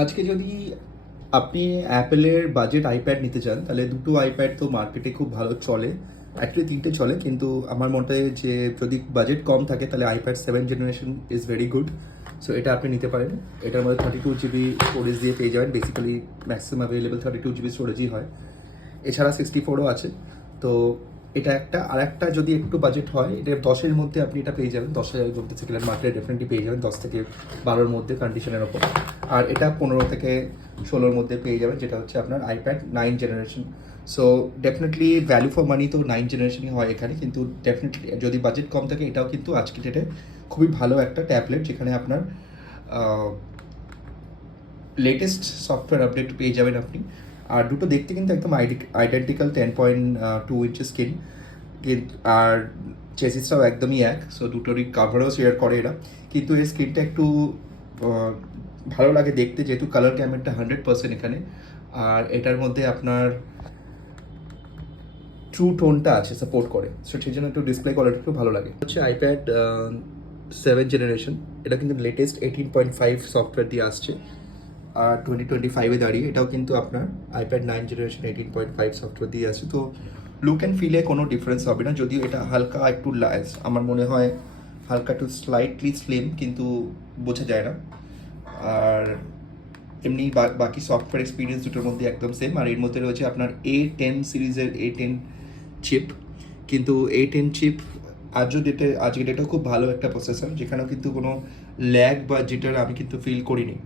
আজকে যদি আপনি অ্যাপেলের বাজেট আইপ্যাড নিতে চান তাহলে দুটো আইপ্যাড তো মার্কেটে খুব ভালো চলে। অ্যাকচুয়ালি তিনটে চলে, কিন্তু আমার মতে যে যদি বাজেট কম থাকে তাহলে iPad 7 generation is very good. So এটা আপনি নিতে পারেন। এটার মধ্যে 32 GB স্টোরেজ দিয়ে পেয়ে যাবেন। বেসিক্যালি ম্যাক্সিমাম অ্যাভেলেবল 32 GB স্টোরেজই হয়। এছাড়া 64ও আছে। তো এটা একটা। আর একটা যদি একটু বাজেট হয়, এটা 10-এর মধ্যে আপনি এটা পেয়ে যাবেন। 10,000 মধ্যে সেকেন্ড মার্কেটে ডেফিনেটলি পেয়ে যাবেন, 10 থেকে 12-র মধ্যে কন্ডিশনের ওপর। আর এটা 15 থেকে 16-র মধ্যে পেয়ে যাবেন, যেটা হচ্ছে আপনার iPad 9 generation. So definitely value for money তো 9 জেনারেশনই হয় এখানে, কিন্তু ডেফিনেটলি যদি বাজেট কম থাকে এটাও কিন্তু আজকে ডেটে খুবই ভালো একটা ট্যাবলেট, যেখানে আপনার লেটেস্ট সফটওয়্যার আপডেট পেয়ে যাবেন আপনি। আর দুটো দেখতে কিন্তু একদম আইডেন্টিক্যাল, 10.2 ইঞ্চি স্ক্রিন, আর চেসিসটাও একদমই এক। সো দুটোরই কাভারও শেয়ার করে এরা, কিন্তু এই স্ক্রিনটা একটু ভালো লাগে দেখতে, যেহেতু কালার ক্যামেরাটা 100% এখানে। আর এটার মধ্যে আপনার ট্রু টোনটা আছে, সাপোর্ট করে। সো সেই জন্য একটু ডিসপ্লে কোয়ালিটি খুব ভালো লাগে। হচ্ছে আইপ্যাড 7 জেনারেশন। এটা কিন্তু লেটেস্ট 18.5 সফটওয়্যার দিয়ে আসছে। আর 2025-এ দাঁড়িয়ে এটাও কিন্তু আপনার আইপ্যাড 9 জেনারেশন 18.5 সফটওয়্যার দিয়ে আছে। তো লুক অ্যান্ড ফিলে কোনো ডিফারেন্স হবে না, যদিও এটা হালকা একটু আমার মনে হয় হালকা একটু স্লাইটলি স্লিম, কিন্তু বোঝা যায় না। আর এমনি বাকি সফটওয়্যার এক্সপিরিয়েন্স দুটোর মধ্যে একদম সেম। আর এর মধ্যে রয়েছে আপনার A10 সিরিজের A10 চিপ। কিন্তু A10 চিপ আজকে ডেটে খুব ভালো একটা প্রসেসর, যেখানেও কিন্তু কোনো ল্যাগ বা জিটার আমি কিন্তু ফিল করিনি।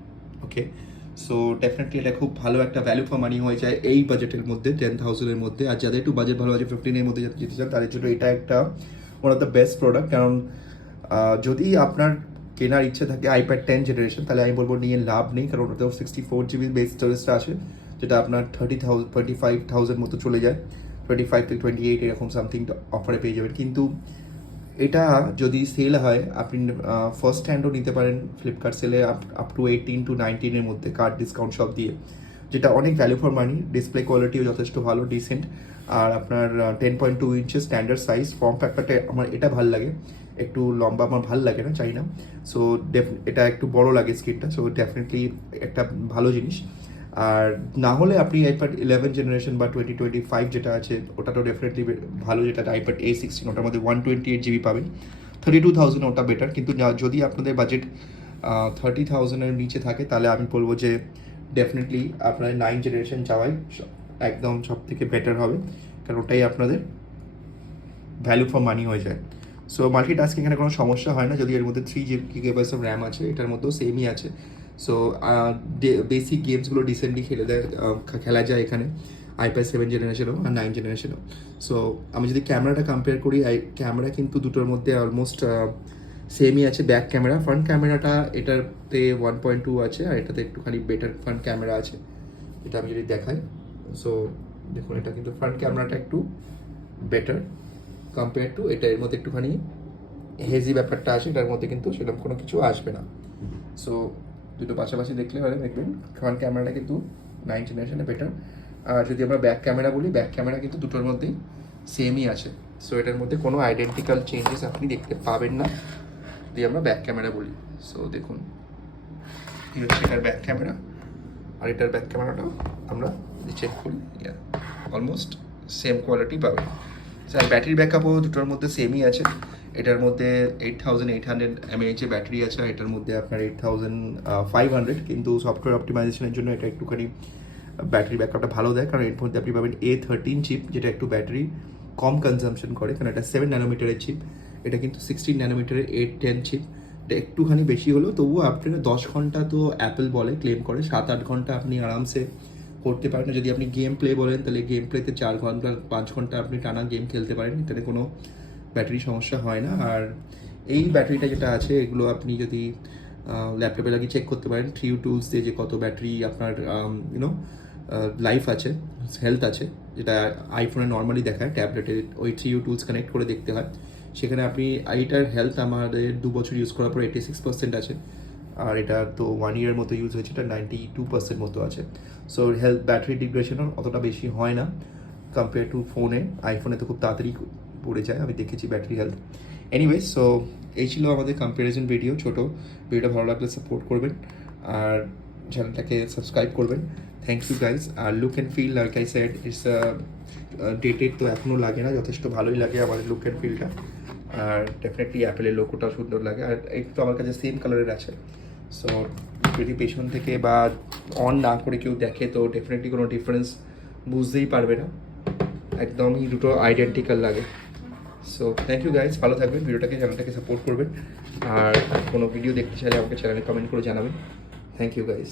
ওকে, সো ডেফিনেটলি এটা খুব ভালো একটা ভ্যালু ফর মানি হয়ে যায় এই বাজেটের মধ্যে, 10,000-এর মধ্যে। আর যাদের একটু বাজেট ভালো আছে, 15-এর মধ্যে যাতে যেতে চান, তাদের জন্য এটা একটা one of the best product. কারণ যদি আপনার কেনার ইচ্ছে থাকে আইপ্যাড 10 জেনারেশন, তাহলে আমি বলবো নিয়ে লাভ নেই, কারণ ওটাতেও 64 GB বেস স্টোরেজটা আসে, যেটা আপনার 25,000 মতো চলে যায়। 25 থেকে 28 এরকম সামথিং অফারে পেয়ে যাবেন। কিন্তু এটা যদি সেল হয়, আপনি ফার্স্ট হ্যান্ডও নিতে পারেন ফ্লিপকার্ট সেলে, আপ টু 18 to 19-এর মধ্যে, কার্ড ডিসকাউন্ট সব দিয়ে, যেটা অনেক ভ্যালু ফর মানি। ডিসপ্লে কোয়ালিটিও যথেষ্ট ভালো, ডিসেন্ট। আর আপনার 10.2 ইঞ্চি স্ট্যান্ডার্ড সাইজ। ফর্ম ফ্যাক্টরটা আমার এটা ভাল লাগে, একটু লম্বা আমার ভাল লাগে না, চাই না। সো এটা একটু বড় লাগে স্ক্রিনটা, সো ডেফিনেটলি একটা ভালো জিনিস। আর না হলে আপনি আইপ্যাড 11 জেনারেশন বা 2025 যেটা আছে, ওটা তো ডেফিনেটলি ভালো, যেটা আইপ্যাড A16, ওটার মধ্যে 128 GB পাবেন। 32,000 ওটা বেটার। কিন্তু যদি আপনাদের বাজেট 30,000-এর নিচে থাকে, তাহলে আমি বলবো যে ডেফিনেটলি আপনার 9 জেনারেশন যাওয়াই একদম সব থেকে বেটার হবে, কারণ ওটাই আপনাদের ভ্যালু ফর মানি হয়ে যায়। সো মাল্টিটাস্কিং এখানে কোনো সমস্যা হয় না, যদি এর মধ্যে 3 GB অফ র্যাম আছে, এটার মধ্যেও সেমই আছে। সো বেসিক গেমসগুলো রিসেন্টলি খেলা যায় এখানে, আইপ্যাড 7 জেনারেশনও আর 9 জেনারেশনও। সো আমি যদি ক্যামেরাটা কম্পেয়ার করি, ক্যামেরা কিন্তু দুটোর মধ্যে অলমোস্ট সেমই আছে। ব্যাক ক্যামেরা, ফ্রন্ট ক্যামেরাটা এটাতে 1.2 আছে, আর এটাতে একটুখানি বেটার ফ্রন্ট ক্যামেরা আছে, এটা আমি যদি দেখাই। সো দেখুন, এটা কিন্তু ফ্রন্ট ক্যামেরাটা একটু বেটার কম্পেয়ার টু এটা। এর মধ্যে একটুখানি হেজি ব্যাপারটা আসে, এটার মধ্যে কিন্তু সেরকম কোনো কিছু আসবে না। সো দুটো পাশাপাশি দেখলে হয় দেখবেন ফ্রন্ট ক্যামেরাটা কিন্তু 9 জেনারেশনে বেটার। আর যদি আমরা ব্যাক ক্যামেরা বলি, ব্যাক ক্যামেরা কিন্তু দুটোর মধ্যেই সেমই আছে। সো এটার মধ্যে কোনো আইডেন্টিক্যাল চেঞ্জেস আপনি দেখতে পাবেন না যদি আমরা ব্যাক ক্যামেরা বলি। সো দেখুন, এই হচ্ছে এটার ব্যাক ক্যামেরা, আর এটার ব্যাক ক্যামেরাটাও আমরা যদি চেক করি, অলমোস্ট সেম কোয়ালিটি পাবেন। স্যার ব্যাটারি ব্যাকআপও দুটোর মধ্যে সেমই আছে। এটার মধ্যে 8800 mAh ব্যাটারি আছে, আর এটার মধ্যে আপনার 8500, কিন্তু সফটওয়্যার অপটিমাইজেশনের জন্য এটা একটুখানি ব্যাটারি ব্যাকআপটা ভালো দেয়, কারণ এর মধ্যে আপনি পাবেন A13 চিপ, যেটা একটু ব্যাটারি কম কনজামশন করে, কারণ এটা 7 ন্যানোমিটারের চিপ। এটা কিন্তু 16 ন্যানোমিটারের A10 চিপ। এটা একটুখানি বেশি হলেও তবুও আপনার 10 ঘন্টা তো অ্যাপেল বলে ক্লেম করে, 7-8 ঘন্টা আপনি আরামসে করতে পারেন। যদি আপনি গেম প্লে বলেন, তাহলে গেম প্লেতে 4 ঘন্টা 5 ঘন্টা আপনি টানা গেম খেলতে পারেন, এটাতে কোনো ব্যাটারি সমস্যা হয় না। আর এই ব্যাটারিটা যেটা আছে, এগুলো আপনি যদি ল্যাপটপে লাগিয়ে চেক করতে পারেন ট্রিউ টুলস দিয়ে, যে কত ব্যাটারি আপনার লাইফ আছে, হেলথ আছে, যেটা আইফোনে নর্মালি দেখায়, ট্যাবলেটে ওই ট্রিউ টুলস কানেক্ট করে দেখতে হয়। সেখানে আপনি এইটার হেলথ আমাদের 2 বছর ইউজ করার পর 86% আছে। আর এটা তো 1 ইয়ার মতো ইউজ হয়েছে, এটা 92% মতো আছে। সো হেলথ ব্যাটারি ডিগ্রেশনও অতটা বেশি হয় না কম্পেয়ার টু ফোনে। আইফোনে তো খুব তাড়াতাড়ি পড়ে যায়, আমি দেখেছি ব্যাটারি হেলথ। এনিওয়েজ, সো এই ছিল আমাদের কম্প্যারিজন ভিডিও, ছোটো ভিডিওটা ভালো লাগলে সাপোর্ট করবেন। আর চ্যানেলটাকে সাবস্ক্রাইব করবেন। Thank you guys. আর look and feel like I said it's dated, তো এখনও লাগে না, যথেষ্ট ভালোই লাগে আমাদের লুক অ্যান্ড ফিলটা। আর ডেফিনেটলি অ্যাপেলের লোগোটা সুন্দর লাগে, আর একটু আমার কাছে সেম কালারের আছে। সো যদি পেছন থেকে বা অন না করে কেউ দেখে তো ডেফিনেটলি কোনো ডিফারেন্স বুঝতেই পারবে না, একদমই দুটো আইডেন্টিক্যাল লাগে। সো থ্যাংক ইউ গাইজ, ভালো থাকবেন, চ্যানেলটাকে সাপোর্ট করবেন। আর কোনো ভিডিও দেখতে চাইলে আমাকে চ্যানেলে কমেন্ট করে জানাবেন। Thank you guys.